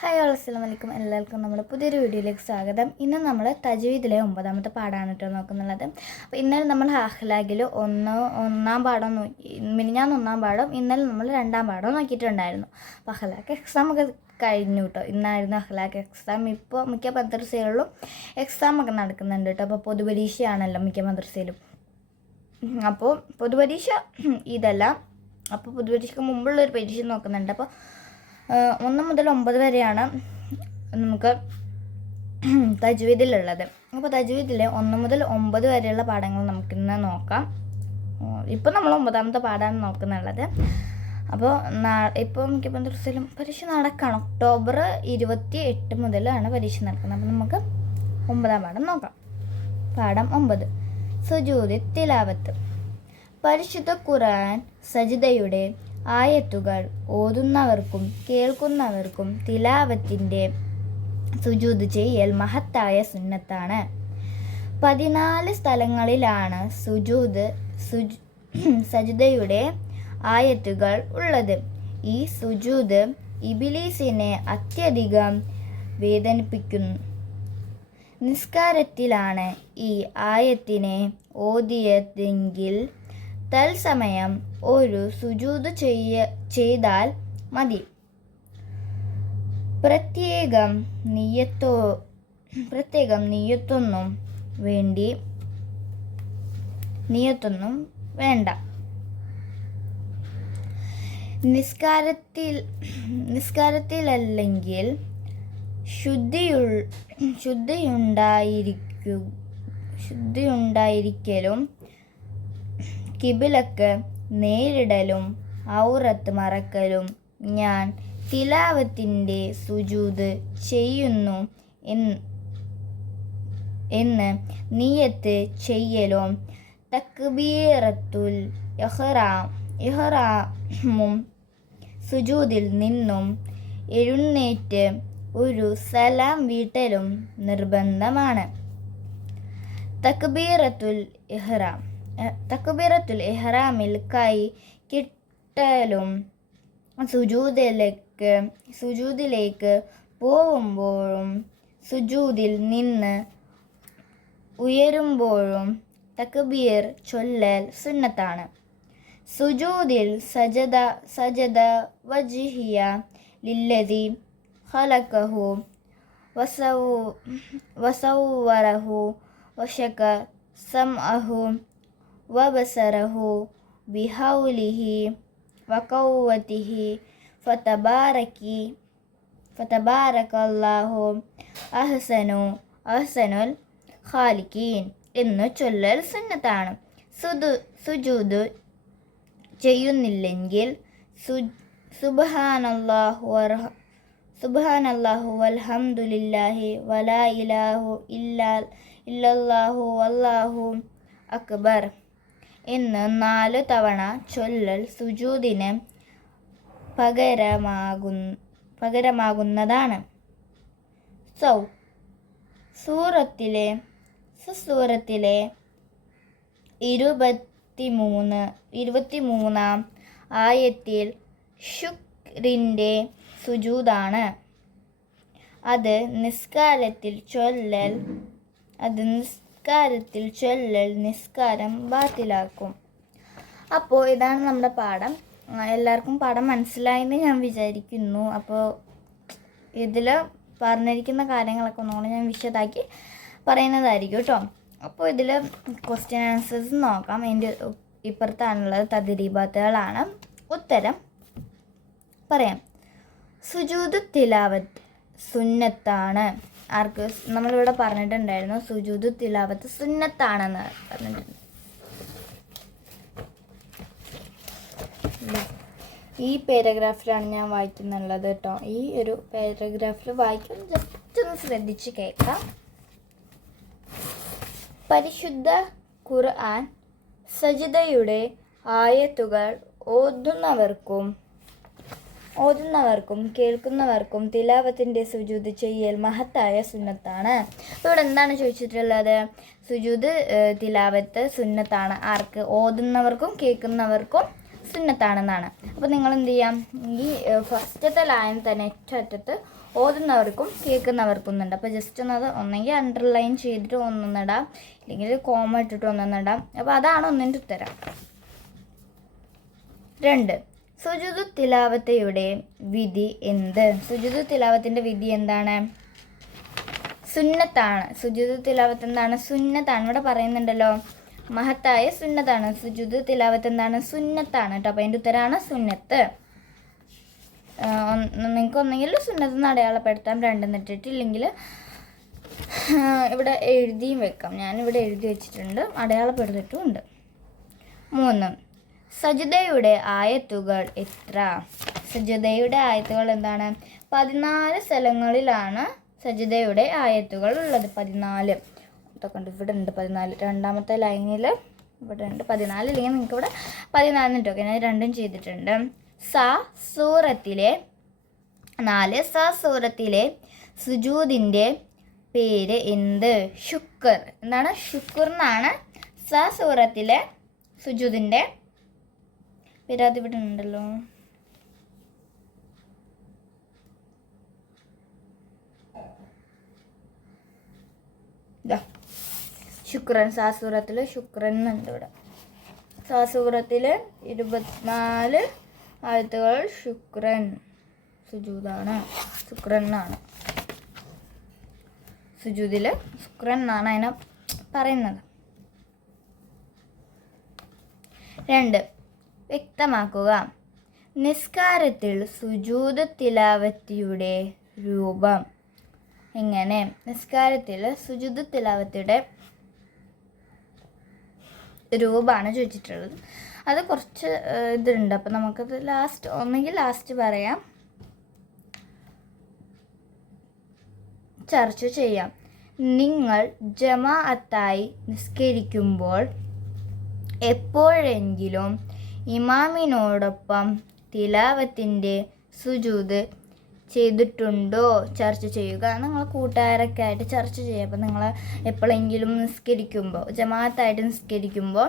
Hi അസ്സലാമു അലൈക്കും. എല്ലാവർക്കും നമ്മുടെ പുതിയൊരു വീഡിയോയിലേക്ക് സ്വാഗതം. ഇന്ന് നമ്മൾ തജ്വീദിലെ 9ാമത്തെ പാഠമാണ് കേട്ടോ നോക്കുന്നുള്ളത്. അപ്പോൾ ഇന്നലെ നമ്മൾ അഖ്ലാഖിൽ ഒന്നാം പാഠം നോക്കി, മിനിഞ്ഞാന്ന് 1ാം പാഠം, ഇന്നലെ നമ്മൾ 2ാം പാഠം നോക്കിയിട്ടുണ്ടായിരുന്നു. അപ്പോൾ അഖ്ലാഖ് എക്സാം ഒക്കെ കഴിഞ്ഞു കേട്ടോ. ഇന്നായിരുന്നു അഖ്ലാഖ് എക്സാം. ഇപ്പോൾ മിക്ക മദ്രസകളിലും എക്സാം ഒക്കെ നടക്കുന്നുണ്ട് കേട്ടോ. അപ്പോൾ പൊതുപരീക്ഷയാണല്ലോ മിക്ക മദ്രസയിലും. അപ്പോൾ പൊതുപരീക്ഷ ഇതല്ല, അപ്പോൾ പൊതുപരീക്ഷയ്ക്ക് മുമ്പുള്ളൊരു പരീക്ഷ നോക്കുന്നുണ്ട്. അപ്പോൾ 1 മുതൽ 9 വരെയാണ് നമുക്ക് തജ്വീദിലുള്ളത്. അപ്പോൾ തജ്വീദിൽ 1 മുതൽ 9 വരെയുള്ള പാഠങ്ങൾ നമുക്കിന്ന് നോക്കാം. ഇപ്പോൾ നമ്മൾ 9ാമത്തെ പാഠമാണ് നോക്കുന്നുള്ളത്. അപ്പോൾ ഇപ്പോൾ മിക്ക മദ്രസയിലും പരീക്ഷ നടക്കണം. ഒക്ടോബർ 28 മുതലാണ് പരീക്ഷ നടക്കുന്നത്. അപ്പോൾ നമുക്ക് 9ാം പാഠം നോക്കാം. പാഠം 9, സുജൂദ് തിലാവത്ത്. പരിശുദ്ധ ഖുർആൻ സജ്ദയുടെ ആയത്തുകൾ ഓതുന്നവർക്കും കേൾക്കുന്നവർക്കും തിലാവത്തിൻ്റെ സുജൂദ് ചെയ്യൽ മഹത്തായ സുന്നത്താണ്. 14 സ്ഥലങ്ങളിലാണ് സജ്ദയുടെ ആയത്തുകൾ ഉള്ളത്. ഈ സുജൂദ് ഇബ്ലീസിനെ അത്യധികം വേദനിപ്പിക്കുന്നു. നിസ്കാരത്തിലാണ് ഈ ആയത്തിനെ ഓതിയതെങ്കിൽ തത്സമയം ഒരു സുജൂദ് ചെയ്താൽ മതി. പ്രത്യേകം നിയ്യത്തൊന്നും വേണ്ട. നിസ്കാരത്തിലല്ലെങ്കിൽ ശുദ്ധിയുണ്ടായിരിക്കലും കിബിലക്ക് നേരിടലും ഔറത്ത് മറക്കലും ഞാൻ തിലാവത്തിൻ്റെ സുജൂദ് ചെയ്യുന്നു എന്ന് നിയ്യത്ത് ചെയ്യലും തക്ബീറത്തുൽ ഇഹ്റാമും സുജൂദിൽ നിന്നും എഴുന്നേറ്റ് ഒരു സലാം വീട്ടലും നിർബന്ധമാണ്. തക്ബീറത്തുൽ ഇഹ്റാമിൽ കൈ കിട്ടലും സുജൂദിലേക്ക് പോവുമ്പോഴും സുജൂദിൽ നിന്ന് ഉയരുമ്പോഴും തക്ബീർ ചൊല്ലൽ സുന്നത്താണ്. സുജൂദിൽ സജദ വജ്ഹിയ ലില്ലദി ഖലഖഹു വസവ്വറഹു വശക സമഅഹു വബസറഹു ബിഹൗലിഹി വഖവ്വതിഹി ഫതബാരകല്ലാഹു അഹ്സനുൽ ഖാലിഖീൻ എന്ന് ചൊല്ലൽ സുന്നത്താണ്. സുജൂദ് ചെയ്യുന്നില്ലെങ്കിൽ സുബ്ഹാനല്ലാഹു വൽഹംദുലില്ലാഹി വലാ ഇലാഹ ഇല്ലല്ലാഹു വല്ലാഹു അക്ബർ എന്ന് 4 തവണ ചൊല്ലൽ സുജൂദിന് പകരമാകുന്നതാണ്. സൂറത്തിലെ 23ാം ആയത്തിൽ ശുക്രിൻ്റെ സുജൂദാണ്. അത് നിസ്കാരത്തിൽ ചൊല്ലൽ നിസ്കാരം ബാത്തിലാക്കും. അപ്പോൾ ഇതാണ് നമ്മുടെ പാഠം. എല്ലാവർക്കും പാഠം മനസ്സിലായെന്ന് ഞാൻ വിചാരിക്കുന്നു. അപ്പോൾ ഇതിൽ പറഞ്ഞിരിക്കുന്ന കാര്യങ്ങളൊക്കെ ഒന്നുകൂടി ഞാൻ വിശദമാക്കി പറയുന്നതായിരിക്കും കേട്ടോ. അപ്പോൾ ഇതിൽ ക്വസ്റ്റ്യൻ ആൻസേഴ്സ് നോക്കാം. അതിൻ്റെ ഇപ്പുറത്താണുള്ളത് തദ്രീബാത്തുകളാണ്. ഉത്തരം പറയാം. സുജൂദ് തിലാവത്ത് സുന്നത്താണ്. ആർക്ക് നമ്മളിവിടെ പറഞ്ഞിട്ടുണ്ടായിരുന്നു, സുജൂദ് തിലാവത്ത് സുന്നത്താണെന്ന് പറഞ്ഞിട്ടുണ്ട്. ഈ പാരഗ്രാഫിലാണ് ഞാൻ വായിക്കുന്നുള്ളത് കേട്ടോ. ഈ ഒരു പാരഗ്രാഫിൽ വായിക്കും, ജസ്റ്റ് ഒന്ന് ശ്രദ്ധിച്ച് കേൾക്കാം. പരിശുദ്ധ ഖുർആൻ സജ്ദയുടെ ആയത്തുകൾ ഓതുന്നവർക്കും കേൾക്കുന്നവർക്കും തിലാവത്തിൻ്റെ സുജൂദ് ചെയ്യൽ മഹത്തായ സുന്നത്താണ്. അപ്പോൾ ഇവിടെ എന്താണ് ചോദിച്ചിട്ടുള്ളത്? സുജൂദ് തിലാവത്ത് സുന്നത്താണ്. ആർക്ക്? ഓതുന്നവർക്കും കേൾക്കുന്നവർക്കും സുന്നത്താണെന്നാണ്. അപ്പോൾ നിങ്ങൾ എന്ത് ചെയ്യാം, ഈ ഫസ്റ്റത്തെ ലൈൻ തന്നെ ഏറ്റവും അറ്റത്ത് ഓതുന്നവർക്കും കേൾക്കുന്നവർക്കും ഒന്നുണ്ട്. അപ്പോൾ ജസ്റ്റ് ഒന്നത് ഒന്നെങ്കിൽ അണ്ടർലൈൻ ചെയ്തിട്ട് ഒന്നൊന്നിടാം, അല്ലെങ്കിൽ കോമ ഇട്ടിട്ട് ഒന്നൊന്നിടാം. അപ്പോൾ അതാണ് ഒന്നിൻ്റെ ഉത്തരം. 2. സുജൂദു തിലാവത്തയുടെ വിധി എന്ത്? സുജൂദു തിലാവത്തിൻ്റെ വിധി എന്താണ്? സുന്നത്താണ്. സുജൂദു തിലാവത്ത് എന്താണ്? സുന്നത്താണ്. ഇവിടെ പറയുന്നുണ്ടല്ലോ, മഹത്തായ സുന്നത്താണ്. സുജൂദു തിലാവത്ത് എന്താണ്? സുന്നത്താണ് കേട്ടോ. അപ്പോൾ അതിൻ്റെ ഉത്തരമാണ് സുന്നത്ത്. നിങ്ങൾക്ക് ഒന്നെങ്കിൽ സുന്നത്ത് അടയാളപ്പെടുത്താം, രണ്ടെന്നിട്ടില്ലെങ്കിൽ ഇവിടെ എഴുതിയും വെക്കാം. ഞാനിവിടെ എഴുതി വെച്ചിട്ടുണ്ട്, അടയാളപ്പെടുത്തിയിട്ടുമുണ്ട്. 3. സജ്ദയുടെ ആയത്തുകൾ എത്ര? സജ്ദയുടെ ആയത്തുകൾ എന്താണ്? 14 സ്ഥലങ്ങളിലാണ് സജ്ദയുടെ ആയത്തുകൾ ഉള്ളത്. 14 ഇതൊക്കെ ഉണ്ട്. ഇവിടെ ഉണ്ട് 14. രണ്ടാമത്തെ ലൈനിൽ ഇവിടെ ഉണ്ട് 14. ഇല്ലെങ്കിൽ നിങ്ങൾക്ക് ഇവിടെ 14 ഇട്ടൊക്കെ ഞാൻ രണ്ടും ചെയ്തിട്ടുണ്ട്. സൂറത്തിലെ 4. സൂറത്തിലെ സുജൂദിൻ്റെ പേര് എന്ത്? ശുക്ർ. എന്താണ്? ശുക്ർ എന്നാണ് സൂറത്തിലെ സുജൂദിൻ്റെ പേര്. അതിവിടെ ഉണ്ടല്ലോ. ശുക്രൻ. സൂറത്തിൽ ശുക്രൻ എന്നുണ്ട് ഇവിടെ. സൂറത്തിൽ 24 ആയത്തുകൾ ശുക്രൻ സുജൂദാണ്. ശുക്രൻ എന്നാണ് സുജൂദിൽ ശുക്രൻ എന്നാണ് അതിനെ പറയുന്നത്. 2. വ്യക്തമാക്കുക. നിസ്കാരത്തിൽ സുജൂദ് തിലാവത്തിയുടെ രൂപം എങ്ങനെ? നിസ്കാരത്തിൽ സുജൂദ് തിലാവത്തിയുടെ രൂപമാണ് ചോദിച്ചിട്ടുള്ളത്. അത് കുറച്ച് ഇതുണ്ട്. അപ്പം നമുക്കത് ലാസ്റ്റ് പറയാം, ചർച്ച ചെയ്യാം. നിങ്ങൾ ജമാഅത്തായി നിസ്കരിക്കുമ്പോൾ എപ്പോഴെങ്കിലും ഇമാമിനോടൊപ്പം തിലാവത്തിൻ്റെ സുജൂദ് ചെയ്തിട്ടുണ്ടോ? ചർച്ച ചെയ്യുക. നിങ്ങൾ കൂട്ടുകാരൊക്കെ ആയിട്ട് ചർച്ച ചെയ്യുക. അപ്പോൾ നിങ്ങൾ എപ്പോഴെങ്കിലും നിസ്കരിക്കുമ്പോൾ, ജമാഅത്തായിട്ട് നിസ്കരിക്കുമ്പോൾ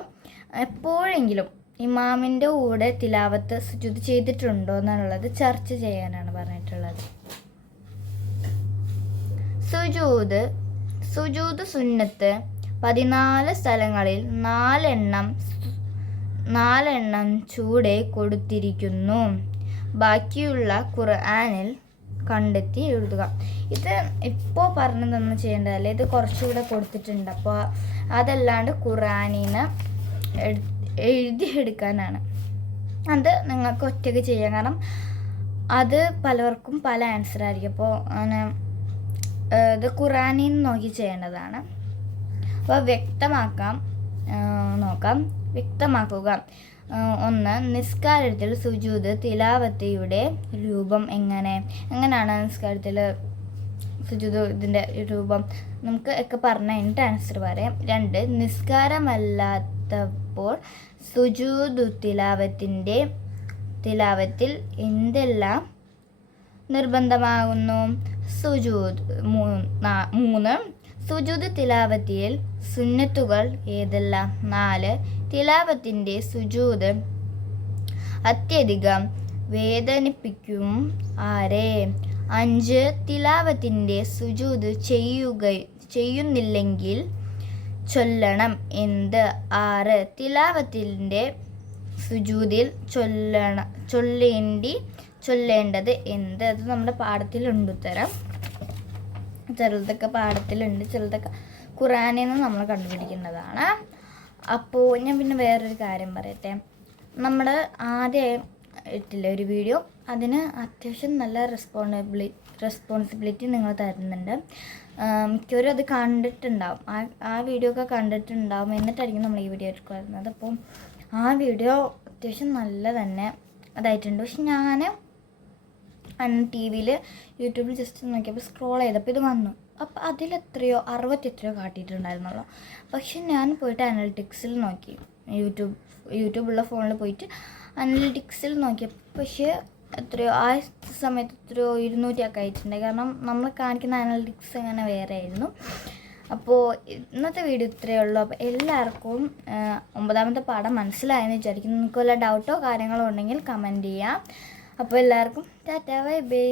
എപ്പോഴെങ്കിലും ഇമാമിൻ്റെ കൂടെ തിലാവത്ത് സുജൂദ് ചെയ്തിട്ടുണ്ടോ എന്നുള്ളത് ചർച്ച ചെയ്യാനാണ് പറഞ്ഞിട്ടുള്ളത്. സുജൂദ് സുന്നത്ത് 14 സ്ഥലങ്ങളിൽ 4 എണ്ണം ചൂടെ കൊടുത്തിരിക്കുന്നു. ബാക്കിയുള്ള ഖുർആനിൽ കണ്ടെത്തി എഴുതുക. ഇത് ഇപ്പോൾ പറഞ്ഞു തന്നെ ചെയ്യേണ്ടതല്ലേ, ഇത് കുറച്ചുകൂടെ കൊടുത്തിട്ടുണ്ട്. അപ്പോൾ അതല്ലാണ്ട് ഖുർആനിനെ എഴുതിയെടുക്കാനാണ്. അത് നിങ്ങൾക്ക് ഒറ്റയ്ക്ക് ചെയ്യാം, കാരണം അത് പലർക്കും പല ആൻസർ ആയിരിക്കും. അപ്പോൾ അങ്ങനെ ഇത് ഖുർആനിൽ നിന്ന് നോക്കി ചെയ്യേണ്ടതാണ്. അപ്പോൾ വ്യക്തമാക്കുക. 1. നിസ്കാരത്തിൽ സുജൂദ് തിലാവത്തിയുടെ രൂപം എങ്ങനെയാണ് നിസ്കാരത്തിൽ സുജൂദ് ഇതിൻ്റെ രൂപം? നമുക്ക് ഒക്കെ പറഞ്ഞ എന്നിട്ട് ആൻസർ പറയാം. 2. നിസ്കാരമല്ലാത്തപ്പോൾ സുജൂദ് തിലാവത്തിൽ എന്തെല്ലാം നിർബന്ധമാകുന്നു? 3. സുജൂദ് തിലാവത്തിയിൽ സുന്നത്തുകൾ ഏതെല്ലാം? 4. തിലാവത്തിൻ്റെ സുജൂദ് അത്യധികം വേദനിപ്പിക്കും ആരെ? 5. തിലാവത്തിൻ്റെ സുജൂദ് ചെയ്യുന്നില്ലെങ്കിൽ ചൊല്ലണം എന്ത്? 6. തിലാവത്തിൻ്റെ സുജൂദിൽ ചൊല്ലേണ്ടത് എന്ത്? അത് നമ്മുടെ പാഠത്തിലുണ്ട് ഉത്തരം. ചിലതൊക്കെ പാഠത്തിലുണ്ട്, ചിലതൊക്കെ ഖുർആനിൽ നിന്ന് നമ്മൾ കണ്ടുപിടിക്കുന്നതാണ്. അപ്പോൾ ഞാൻ പിന്നെ വേറൊരു കാര്യം പറയട്ടെ. നമ്മുടെ ആദ്യം ഇട്ടില്ല ഒരു വീഡിയോ, അതിന് അത്യാവശ്യം നല്ല റെസ്പോൺസിബിലിറ്റി നിങ്ങൾ തരുന്നുണ്ട്. മിക്കവരും അത് കണ്ടിട്ടുണ്ടാവും, ആ വീഡിയോ ഒക്കെ കണ്ടിട്ടുണ്ടാവും, എന്നിട്ടായിരിക്കും നമ്മൾ ഈ വീഡിയോ എടുക്കുന്നത്. അപ്പോൾ ആ വീഡിയോ അത്യാവശ്യം നല്ല തന്നെ അതായിട്ടുണ്ട്. പക്ഷെ ഞാൻ ടി-വിയിൽ യൂട്യൂബിൽ ജസ്റ്റ് നോക്കിയപ്പോൾ സ്ക്രോൾ ചെയ്തപ്പോൾ ഇത് വന്നു. അപ്പോൾ അതിലെത്രയോ 60 കാട്ടിയിട്ടുണ്ടായിരുന്നുള്ളൂ. പക്ഷെ ഞാൻ പോയിട്ട് അനലിറ്റിക്സിൽ നോക്കി, യൂട്യൂബുള്ള ഫോണിൽ പോയിട്ട് അനലിറ്റിക്സിൽ നോക്കിയപ്പോൾ പക്ഷേ എത്രയോ ആ സമയത്ത് 200 ആയിട്ടുണ്ട്. കാരണം നമ്മൾ കാണിക്കുന്ന അനലിറ്റിക്സ് അങ്ങനെ വേറെ ആയിരുന്നു. അപ്പോൾ ഇന്നത്തെ വീഡിയോ ഇത്രയേ ഉള്ളൂ. അപ്പോൾ എല്ലാവർക്കും 9ാമത്തെ പാഠം മനസ്സിലായെന്ന് വിചാരിക്കുന്നു. നിങ്ങൾക്ക് വല്ല ഡൗട്ടോ കാര്യങ്ങളോ ഉണ്ടെങ്കിൽ കമൻറ്റ് ചെയ്യാം. അപ്പോൾ എല്ലാവർക്കും ടാറ്റാ ബൈ ബൈ.